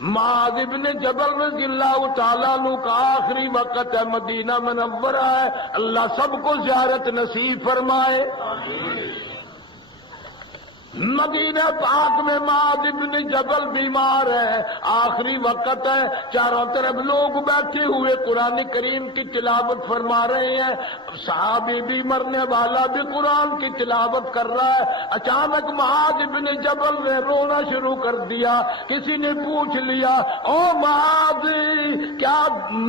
معاذ ابن جبل رضی اللہ تعالیٰ عنہ کا آخری وقت ہے، مدینہ منورہ ہے، اللہ سب کو زیارت نصیب فرمائے۔ مدینہ پاک میں معاذ ابن جبل بیمار ہے، آخری وقت ہے، چاروں طرف لوگ بیٹھے ہوئے قرآن کریم کی تلاوت فرما رہے ہیں، صحابی بھی مرنے والا بھی قرآن کی تلاوت کر رہا ہے۔ اچانک معاذ ابن جبل نے رونا شروع کر دیا۔ کسی نے پوچھ لیا، او معاذ کیا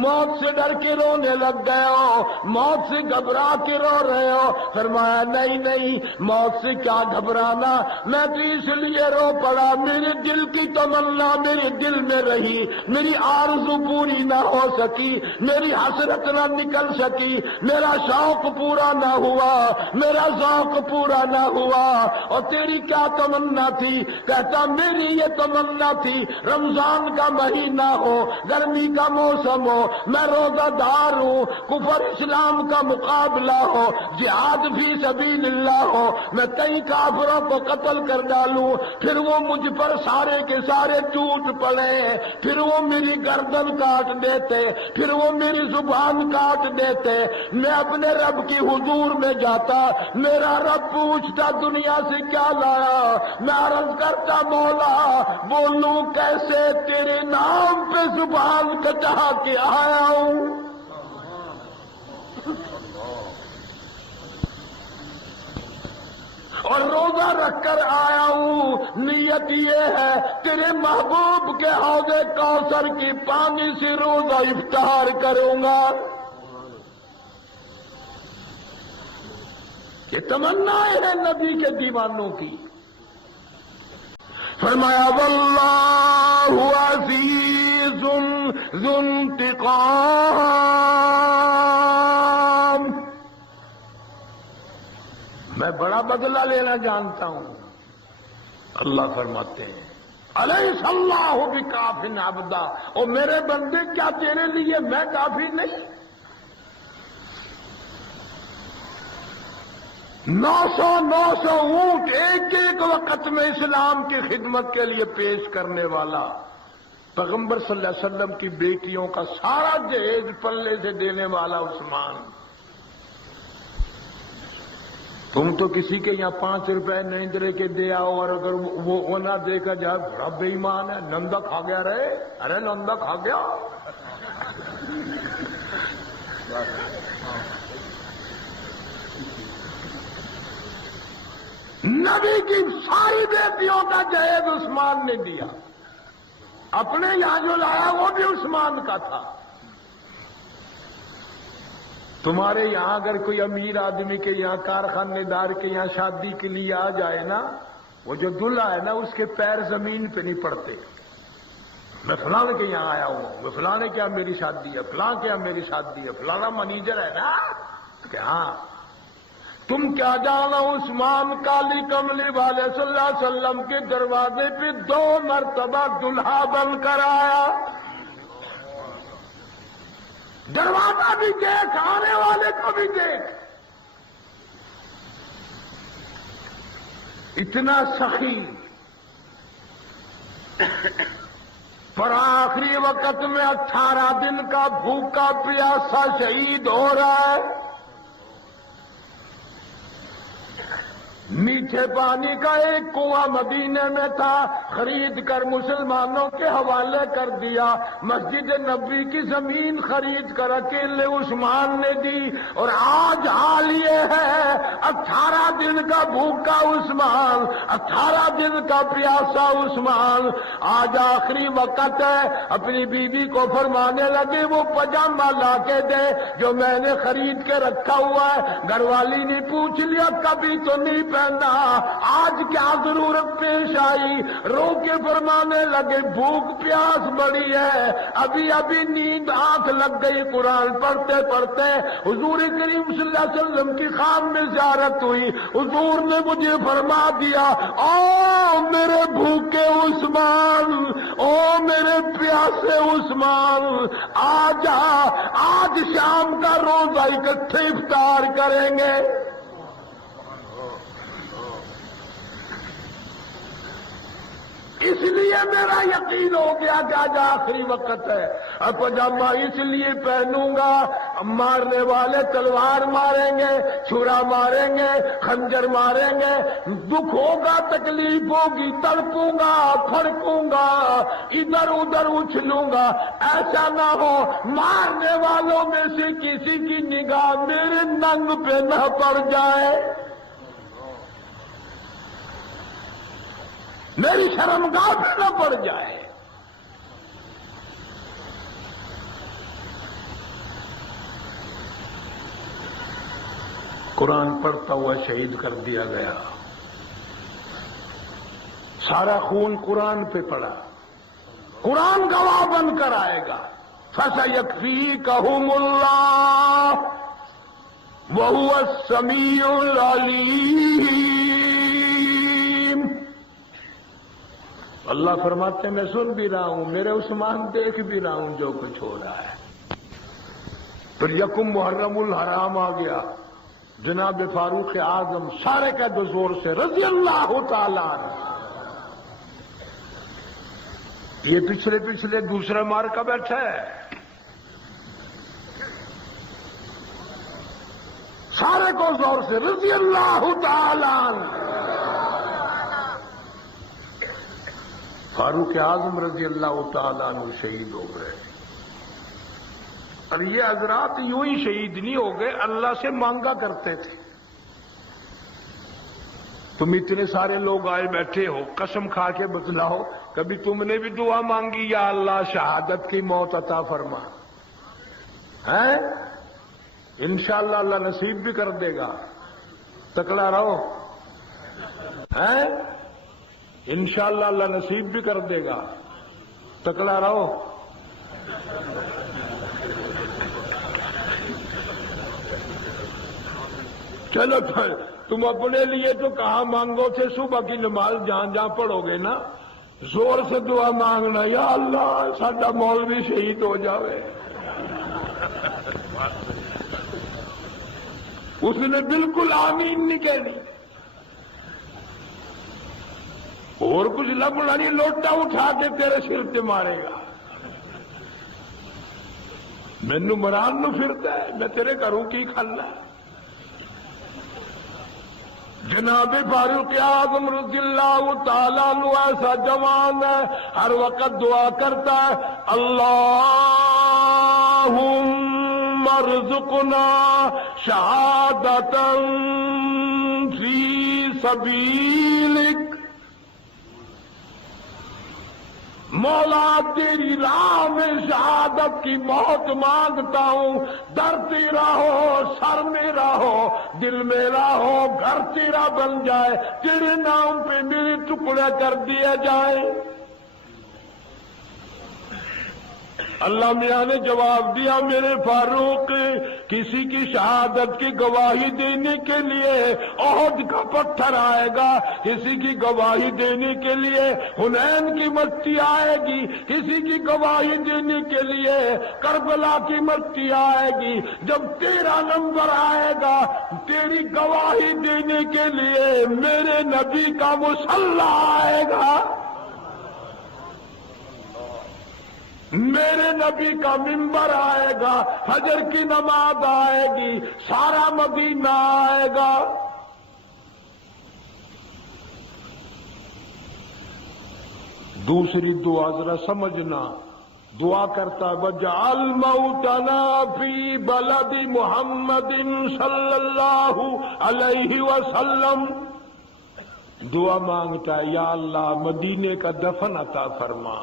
موت سے ڈر کے رونے لگ گئے ہو، موت سے گھبرا کے رو رہے ہو؟ فرمایا نہیں موت سے کیا گھبرانا، میں تو اس لیے رو پڑا، میرے دل کی تمنا میرے دل میں رہی، میری آرزو پوری نہ ہو سکی، میری حسرت نہ نکل سکی، میرا شوق پورا نہ ہوا، میرا ذوق پورا نہ ہوا۔ اور تیری کیا تمنا تھی؟ کہتا میری یہ تمنا تھی رمضان کا مہینہ ہو، گرمی کا موسم ہو، میں روزہ دار ہوں، کفر اسلام کا مقابلہ ہو، جہاد فی سبیل اللہ ہو، میں کئی کافروں کو قتل کر ڈالوں، پھر وہ مجھ پر سارے کے سارے ٹوٹ پڑے، پھر وہ میری گردن کاٹ دیتے، پھر وہ میری زبان کاٹ دیتے، میں اپنے رب کی حضور میں جاتا، میرا رب پوچھتا دنیا سے کیا لایا؟ میں عرض کرتا مولا بولوں کیسے، تیرے نام پہ زبان کٹا کے آیا ہوں۔ اور روزہ رکھ کر آیا ہوں، نیت یہ ہے تیرے محبوب کے حوض کوثر کی پانی سے روزہ افطار کروں گا۔ یہ تمنا ہے نبی کے دیوانوں کی۔ فرمایا واللہ عزیز ذو انتقام، میں بڑا بدلہ لینا جانتا ہوں۔ اللہ فرماتے ہیں الیس اللہ بکاف عبدا، اور میرے بندے کیا تیرے لیے میں کافی نہیں؟ 900 اونٹ ایک وقت میں اسلام کی خدمت کے لیے پیش کرنے والا، پیغمبر صلی اللہ علیہ وسلم کی بیٹیوں کا سارا جہیز پلے سے دینے والا عثمان۔ تم تو کسی کے یہاں 5 روپے نیندرے کے دے آؤ، اور اگر وہ نہ دے کر جائے بڑا بے ایمان ہے، نندا کھا گیا رہے، ارے نندا کھا گیا۔ نبی کی ساری بیٹیوں کا جہیز عثمان نے دیا، اپنے یہاں جو لایا وہ بھی عثمان کا تھا۔ تمہارے یہاں اگر کوئی امیر آدمی کے یہاں، کارخانے دار کے یہاں شادی کے لیے آ جائے نا، وہ جو دلہا ہے نا اس کے پیر زمین پہ نہیں پڑتے۔ میں فلاں کے یہاں آیا ہوں، میں فلاں کے یہاں میری شادی ہے، فلاں کے یہاں میری شادی ہے، فلانا منیجر ہے نا کہ ہاں۔ تم کیا جانا عثمان کالی کملی والے صلی اللہ علیہ وسلم کے دروازے پہ 2 مرتبہ دلہا بن کر آیا۔ دروازہ بھی دیکھ، آنے والے کو بھی دیکھ۔ اتنا سخی، پر آخری وقت میں 18 دن کا بھوکا پیاسا شہید ہو رہا ہے۔ میٹھے پانی کا ایک کنواں مدینے میں تھا، خرید کر مسلمانوں کے حوالے کر دیا۔ مسجد نبوی کی زمین خرید کر اکیلے عثمان نے دی، اور آج حال یہ ہے 18 دن کا بھوکا عثمان، 18 دن کا پیاسا عثمان۔ آج آخری وقت ہے، اپنی بیوی کو فرمانے لگے وہ پاجامہ لا کے دے جو میں نے خرید کے رکھا ہوا ہے۔ گھر والی نے پوچھ لیا کبھی تو نہیں پہنا، آج کیا ضرورت پیش آئی؟ رو کے فرمانے لگے بھوک پیاس بڑی ہے، ابھی نیند آنکھ لگ گئی۔ قرآن پڑھتے پڑھتے حضور کریم صلی اللہ علیہ وسلم کی خان میں زیارت ہوئی، حضور نے مجھے فرما دیا او میرے بھوکے عثمان، او میرے پیاسے عثمان، آج شام کا روزہ اکٹھے افطار کریں گے۔ اس لیے میرا یقین ہو گیا کہ آج آخری وقت ہے. اور پاجامہ اس لیے پہنوں گا، مارنے والے تلوار ماریں گے، چھرا ماریں گے، خنجر ماریں گے، دکھ ہوگا، تکلیف ہوگی، تڑپوں گا، پھڑکوں گا، ادھر ادھر اچھلوں گا. ایسا نہ ہو مارنے والوں میں سے کسی کی نگاہ میرے ننگ پہ نہ پڑ جائے، میری شرمگاہ پہ نہ پڑ جائے. قرآن پڑھتا ہوا شہید کر دیا گیا، سارا خون قرآن پہ پڑا. قرآن گواہ بن کر آئے گا. فَسَيَكْفِيكَهُمُ اللَّهُ وَهُوَ السَّمِيعُ الْعَلِيمُ. اللہ فرماتے ہیں میں سن بھی رہا ہوں، میرے عثمان دیکھ بھی رہا ہوں جو کچھ ہو رہا ہے. پھر یکم محرم الحرام آ گیا، جناب فاروق اعظم سارے کا دو زور سے رضی اللہ تعالیٰ عنہ. یہ پچھلے دوسرا مار کا بیٹھا ہے، سارے کو زور سے رضی اللہ تعالیٰ عنہ. فاروق اعظم رضی اللہ تعالیٰ عنہ شہید ہو گئے. اور یہ حضرات یوں ہی شہید نہیں ہو گئے، اللہ سے مانگا کرتے تھے. تم اتنے سارے لوگ آئے بیٹھے ہو، قسم کھا کے بتلاؤ کبھی تم نے بھی دعا مانگی یا اللہ شہادت کی موت عطا فرما؟ ہیں؟ انشاءاللہ اللہ نصیب بھی کر دے گا، تکڑا رہو. ہیں؟ انشاءاللہ اللہ نصیب بھی کر دے گا، تکڑا رہو. چلو تم اپنے لیے تو کہاں مانگو تھے، صبح کی نماز جہاں جہاں پڑھو گے نا زور سے دعا مانگنا، یا اللہ ساڈا مولوی شہید ہو جاوے. اس نے بالکل آمین نہیں کہنی، اور کچھ لبنا نہیں، لوٹا اٹھا کے تیرے سر پہ مارے گا. مینو مران نو پھرتا ہے، میں تیرے گھروں کی کھانا. جناب فاروق اعظم رضی اللہ تعالیٰ عنہ ایسا جوان ہے، ہر وقت دعا کرتا ہے اللہم ارزقنا شہادتا فی سبیلک. مولا تیری راہ میں شہادت کی موت مانگتا ہوں، در تیرا ہو، سر میرا ہو، دل میرا ہو، گھر تیرا بن جائے، تیرے نام پہ میرے ٹکڑے کر دیے جائیں. اللہ میاں نے جواب دیا میرے فاروق، کسی کی شہادت کی گواہی دینے کے لیے احد کا پتھر آئے گا، کسی کی گواہی دینے کے لیے حنین کی مٹی آئے گی، کسی کی گواہی دینے کے لیے کربلا کی مٹی آئے گی. جب تیرا نمبر آئے گا تیری گواہی دینے کے لیے میرے نبی کا مصلی آئے گا، میرے نبی کا منبر آئے گا، فجر کی نماز آئے گی، سارا مدینہ آئے گا. دوسری دعا ذرا سمجھنا، دعا کرتا وَاجْعَلْ مَوْتَنَا فِي بَلَدِ مُحَمَّدٍ صلی اللہ علیہ وسلم. دعا مانگتا ہے یا اللہ مدینے کا دفن عطا فرما،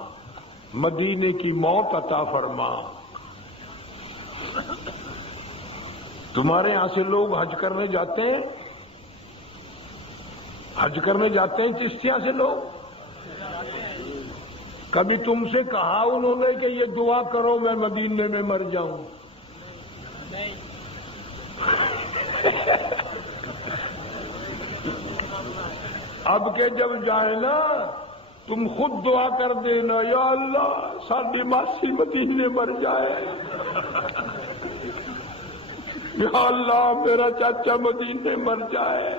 مدینے کی موت عطا فرما. تمہارے یہاں سے لوگ حج کرنے جاتے ہیں، حج کرنے جاتے ہیں چشتیاں سے لوگ. کبھی تم سے کہا انہوں نے کہ یہ دعا کرو میں مدینے میں مر جاؤں؟ اب کہ جب جائے نا تم خود دعا کر دینا یا اللہ ساڈی ماسی مدینے مر جائے، یا اللہ میرا چاچا مدینے مر جائے.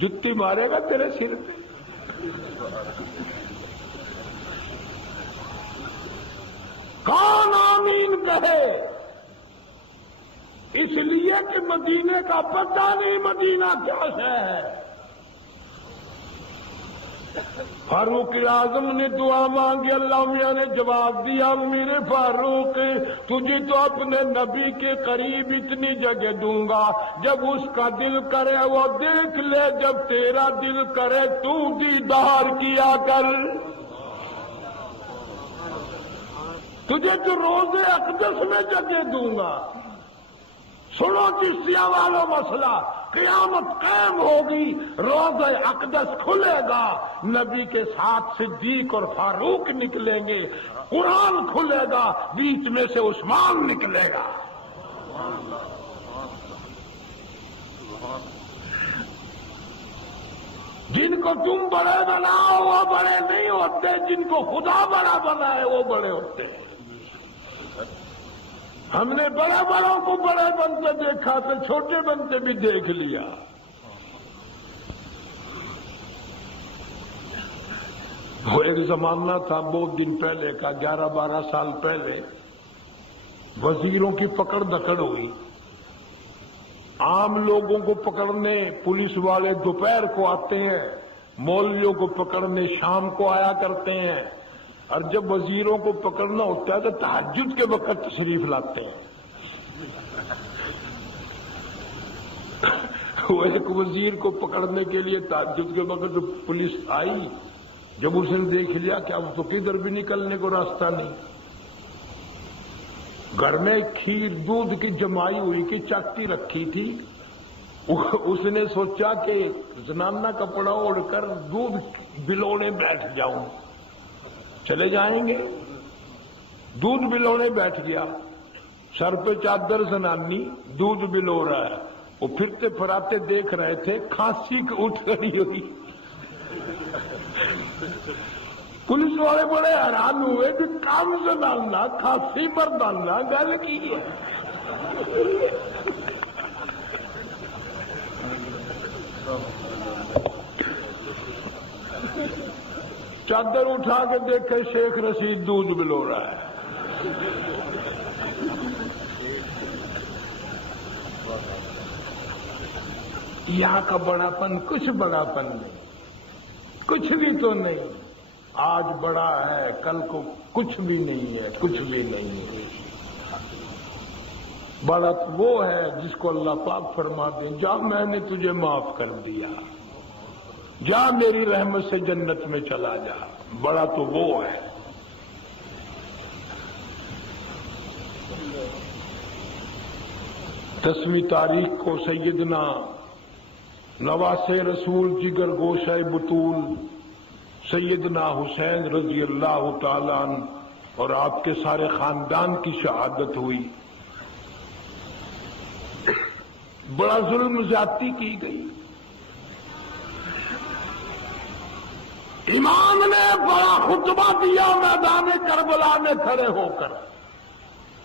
جتی مارے گا تیرے سر پہ. رہے، اس لیے کہ مدینے کا پتہ نہیں مدینہ کیا ہے۔ فاروق اعظم نے دعا مانگی، اللہ میاں نے جواب دیا، میرے فاروق تجھے تو اپنے نبی کے قریب اتنی جگہ دوں گا، جب اس کا دل کرے وہ دیکھ لے، جب تیرا دل کرے تو دیدار کیا کر۔ تجھے جو روزے اقدس میں جگہ دوں گا۔ سنو چشتیہ والوں مسئلہ، قیامت قائم ہوگی، روزہ اقدس کھلے گا، نبی کے ساتھ صدیق اور فاروق نکلیں گے، قرآن کھلے گا، بیچ میں سے عثمان نکلے گا۔ جن کو تم بڑے بناؤ وہ بڑے نہیں ہوتے، جن کو خدا بڑا بنائے وہ بڑے ہوتے ہیں۔ ہم نے بڑے بڑوں کو بڑے بنتے دیکھا تو چھوٹے بنتے بھی دیکھ لیا۔ وہ ایک زمانہ تھا بہت دن پہلے کا، 11-12 سال پہلے، وزیروں کی پکڑ دکڑ ہوئی۔ عام لوگوں کو پکڑنے پولیس والے دوپہر کو آتے ہیں، مولویوں کو پکڑنے شام کو آیا کرتے ہیں، اور جب وزیروں کو پکڑنا ہوتا ہے تو تہجد کے وقت تشریف لاتے ہیں۔ وہ ایک وزیر کو پکڑنے کے لیے تہجد کے وقت پولیس آئی، جب اس نے دیکھ لیا کہ اب تو کدھر بھی نکلنے کو راستہ نہیں، گھر میں کھیر دودھ کی جمائی ہوئی کی چاٹی رکھی تھی، اس نے سوچا کہ زنانہ کپڑا اوڑھ کر دودھ بلونے بیٹھ جاؤں، چلے جائیں گے۔ دودھ بلونے بیٹھ گیا، سر پہ چادر زنانی، دودھ بلو رہا ہے، وہ پھرتے پھراتے دیکھ رہے تھے، کھانسی اٹھ رہی ہوئی۔ پولیس والے بڑے حیران ہوئے کہ کام زنانہ کھانسی مردانہ گل کی ہے۔ چادر اٹھا کے دیکھے شیخ رشید دودھ بلو رہا ہے۔ یہاں کا بڑا پن کچھ بڑا پن نہیں، کچھ بھی تو نہیں، آج بڑا ہے کل کو کچھ بھی نہیں ہے، کچھ بھی نہیں ہے۔ بڑا تو وہ ہے جس کو اللہ پاک فرما دیں، جا میں نے تجھے معاف کر دیا، جا میری رحمت سے جنت میں چلا جا، بڑا تو وہ ہے۔ دسویں تاریخ کو سیدنا نواسے رسول جگر گوشہ بطول سیدنا حسین رضی اللہ تعالیٰ عنہ اور آپ کے سارے خاندان کی شہادت ہوئی۔ بڑا ظلم زیادتی کی گئی۔ امام نے بڑا خطبہ دیا میدان کربلا میں کھڑے ہو کر،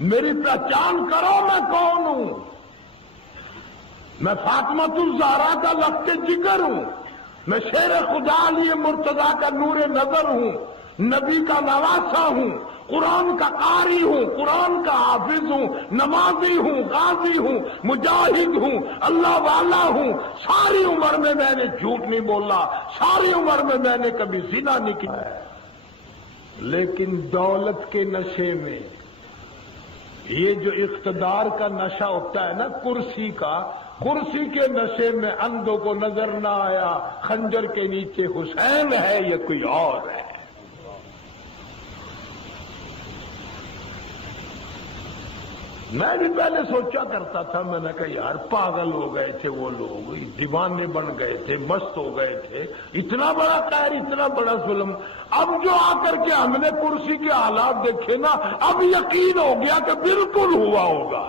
میری پہچان کرو میں کون ہوں، میں فاطمۃ الزہرا کا لخت جگر ہوں، میں شیر خدا علی مرتضیٰ کا نور نظر ہوں، نبی کا نواسا ہوں، قرآن کا قاری ہوں، قرآن کا حافظ ہوں، نمازی ہوں، غازی ہوں، مجاہد ہوں، اللہ والا ہوں۔ ساری عمر میں میں نے جھوٹ نہیں بولا، ساری عمر میں میں نے کبھی زنا نہیں کیا، لیکن دولت کے نشے میں، یہ جو اقتدار کا نشہ ہوتا ہے نا کرسی کا، کرسی کے نشے میں اندھوں کو نظر نہ آیا خنجر کے نیچے حسین ہے یا کوئی اور ہے۔ میں بھی پہلے سوچا کرتا تھا، میں نے کہا یار پاگل ہو گئے تھے وہ لوگ، دیوانے بن گئے تھے، مست ہو گئے تھے، اتنا بڑا قہر، اتنا بڑا ظلم۔ اب جو آ کر کے ہم نے کرسی کے حالات دیکھے نا، اب یقین ہو گیا کہ بالکل ہوا ہوگا۔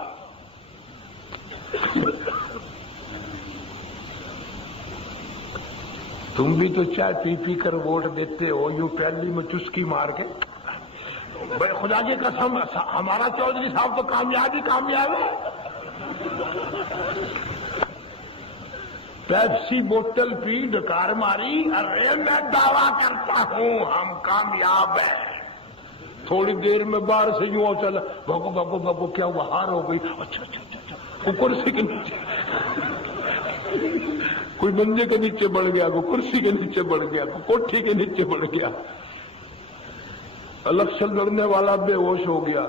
تم بھی تو چائے پی پی کر ووٹ دیتے ہو، یوں پہلی میں چسکی مار کے۔ بھائی خدا کی قسم ہمارا چودھری صاحب تو کامیاب ہی کامیاب ہے۔ پیپسی بوتل پی ڈکار ماری، ارے میں دعویٰ کرتا ہوں ہم کامیاب ہیں۔ تھوڑی دیر میں باہر سے یوں چلا بھگو بھگو بھگو کیا وہ ہار ہو گئی. اچھا اچھا اچھا اچھا وہ کرسی کے نیچے کوئی بندے کے نیچے بڑھ گیا, کوئی کرسی کے نیچے بڑھ گیا, کوئی کوٹھی کے نیچے بڑھ گیا. الگ سے لڑنے والا بے ہوش ہو گیا.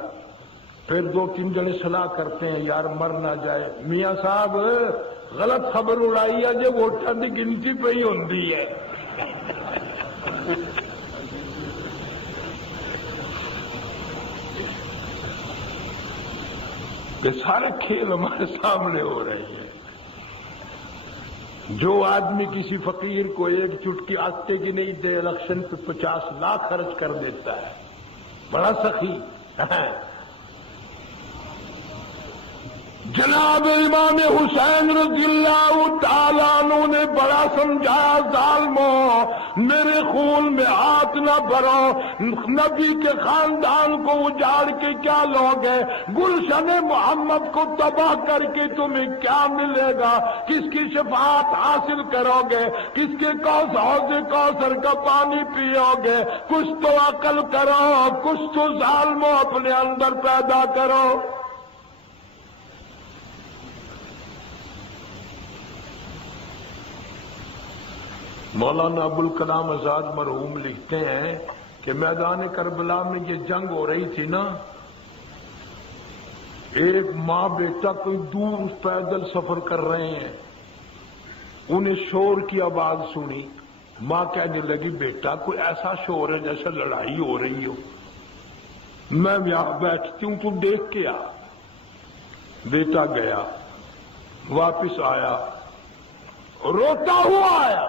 پھر 2-3 جنے صلاح کرتے ہیں یار مر نہ جائے. میاں صاحب غلط خبر اڑائی ہے جو ووٹاں کی گنتی پہ ہی ہوتی ہے. کہ سارے کھیل ہمارے سامنے ہو رہے ہیں. جو آدمی کسی فقیر کو ایک چٹکی آٹے کی نہیں دے الیکشن پہ 50 لاکھ خرچ کر دیتا ہے. بڑا سخی. جناب امام حسین رضی اللہ تعالیٰ عنہ نے بڑا سمجھایا ظالموں میرے خون میں ہاتھ نہ بھرو. نبی کے خاندان کو اجاڑ کے کیا لوگے؟ گلشن محمد کو تباہ کر کے تمہیں کیا ملے گا؟ کس کی شفاعت حاصل کرو گے؟ کس کے حوض کوثر کا پانی پیو گے؟ کچھ تو عقل کرو, کچھ تو ظالموں اپنے اندر پیدا کرو. مولانا ابوالکلام آزاد مرحوم لکھتے ہیں کہ میدان کربلا میں یہ جنگ ہو رہی تھی نا, ایک ماں بیٹا کوئی دور پیدل سفر کر رہے ہیں, انہیں شور کی آواز سنی. ماں کہنے لگی بیٹا کوئی ایسا شور ہے جیسے لڑائی ہو رہی ہو, میں یہاں بیٹھتی ہوں تو دیکھ کے آ. بیٹا گیا, واپس آیا, روتا ہوا آیا.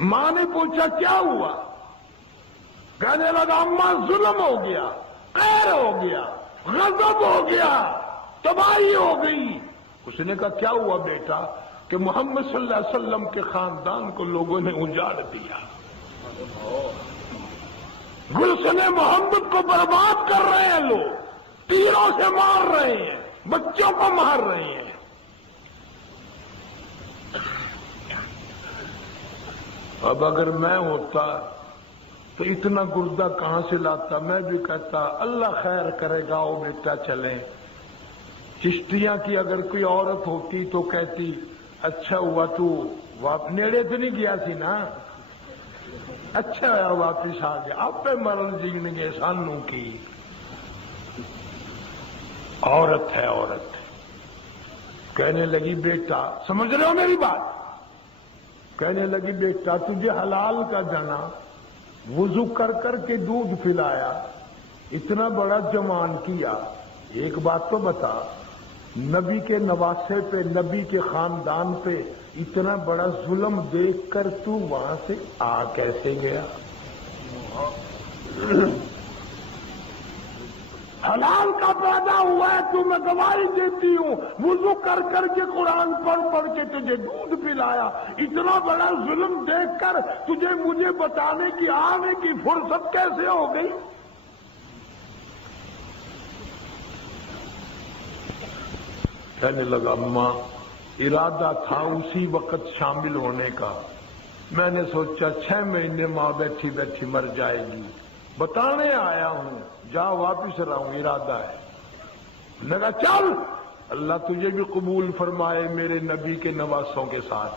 ماں نے پوچھا کیا ہوا؟ کہنے لگا اماں ظلم ہو گیا, قہر ہو گیا, غضب ہو گیا, تباہی ہو گئی. اس نے کہا کیا ہوا بیٹا؟ کہ محمد صلی اللہ علیہ وسلم کے خاندان کو لوگوں نے اجاڑ دیا, گلشن محمد کو برباد کر رہے ہیں لوگ, تیروں سے مار رہے ہیں, بچوں کو مار رہے ہیں. اب اگر میں ہوتا تو اتنا گردہ کہاں سے لاتا؟ میں بھی کہتا اللہ خیر کرے گا وہ بیٹا چلیں. چشتیاں کی اگر کوئی عورت ہوتی تو کہتی اچھا ہوا تو نیڑے تو نہیں گیا سی نا, اچھا ہوا واپس آ گیا. آپ پہ مرل جینے گے سانوں کی. عورت ہے عورت. کہنے لگی بیٹا, سمجھ رہے ہو میری بات؟ کہنے لگی بیٹا تجھے حلال کا جنا وضو کر کر کے دودھ پلایا, اتنا بڑا جمان کیا, ایک بات تو بتا نبی کے نواسے پہ, نبی کے خاندان پہ اتنا بڑا ظلم دیکھ کر تو وہاں سے آ کیسے گیا؟ حلال کا پیدا ہوا ہے تو میں گواہی دیتی ہوں, وضو کر کر کے قرآن پڑھ کے تجھے دودھ پلایا, اتنا بڑا ظلم دیکھ کر تجھے مجھے بتانے کی آنے کی فرصت کیسے ہو گئی؟ کہنے لگا اماں ارادہ تھا اسی وقت شامل ہونے کا, میں نے سوچا 6 مہینے ماں بیٹھی بیٹھی مر جائے گی, بتانے آیا ہوں, جا واپس رہا ہوں, ارادہ ہے. لگا چل اللہ تجھے بھی قبول فرمائے میرے نبی کے نواسوں کے ساتھ.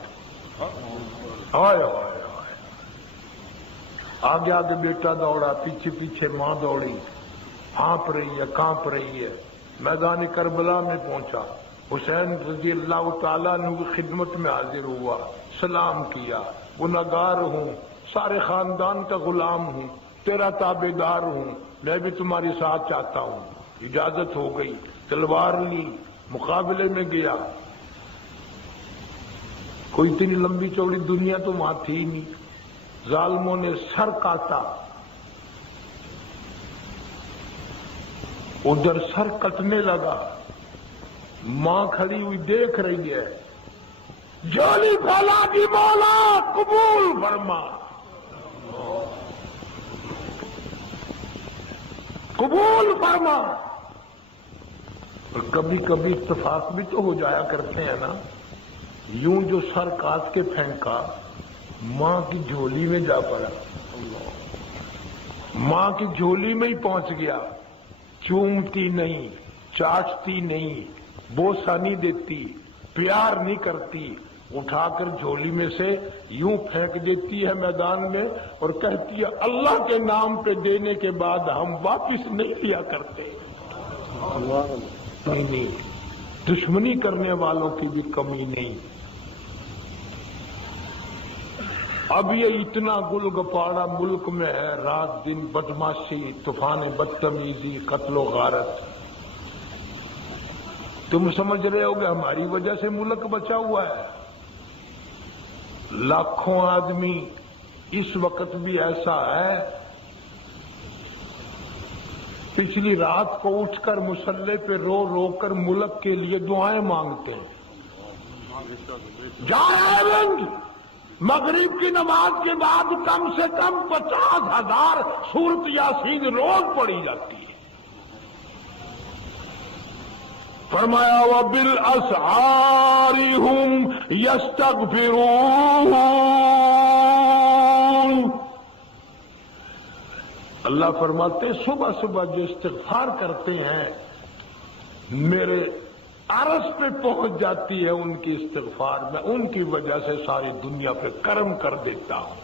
آئے آئے آئے آگے آگے بیٹا دوڑا, پیچھے پیچھے ماں دوڑی, ہانپ رہی ہے, کانپ رہی ہے. میدان کربلا میں پہنچا, حسین رضی اللہ تعالیٰ عنہ کی خدمت میں حاضر ہوا, سلام کیا. گنہگار ہوں, سارے خاندان کا غلام ہوں, تیرا تابع دار ہوں, میں بھی تمہاری ساتھ چاہتا ہوں. اجازت ہو گئی, تلوار لی, مقابلے میں گیا. کوئی اتنی لمبی چوڑی دنیا تو وہاں تھی نہیں. ظالموں نے سر کاٹا, ادھر سر کٹنے لگا, ماں کھڑی ہوئی دیکھ رہی ہے. جولی پھیلا دی مولا قبول فرما, قبول فرما. اور کبھی کبھی اتفاق بھی تو ہو جایا کرتے ہیں نا, یوں جو سر کاٹ کے پھینکا ماں کی جھولی میں جا پڑا. ماں کی جھولی میں ہی پہنچ گیا، چومتی نہیں، چاٹتی نہیں، بوسہ نہیں دیتی، پیار نہیں کرتی، اٹھا کر جھولی میں سے یوں پھینک دیتی ہے میدان میں اور کہتی ہے اللہ کے نام پہ دینے کے بعد ہم واپس نہیں لیا کرتے۔ نہیں، دشمنی کرنے والوں کی بھی کمی نہیں۔ اب یہ اتنا گل گپاڑا ملک میں ہے، رات دن بدماشی، طوفان بدتمیزی، قتل و غارت۔ تم سمجھ رہے ہو کہ ہماری وجہ سے ملک بچا ہوا ہے؟ لاکھوں آدمی اس وقت بھی ایسا ہے، پچھلی رات کو اٹھ کر مسلح پہ رو رو کر ملک کے لیے دعائیں مانگتے ہیں۔ جائیں مغرب کی نماز کے بعد کم سے کم 50,000 سورت یاسین روز پڑھی جاتی ہے۔ فرمایا وَبِالْأَسْحَارِ هُمْ يَسْتَغْفِرُونَ۔ اللہ فرماتے صبح صبح جو استغفار کرتے ہیں میرے عرش پہ پہنچ جاتی ہے ان کی استغفار، میں ان کی وجہ سے ساری دنیا پہ کرم کر دیتا ہوں۔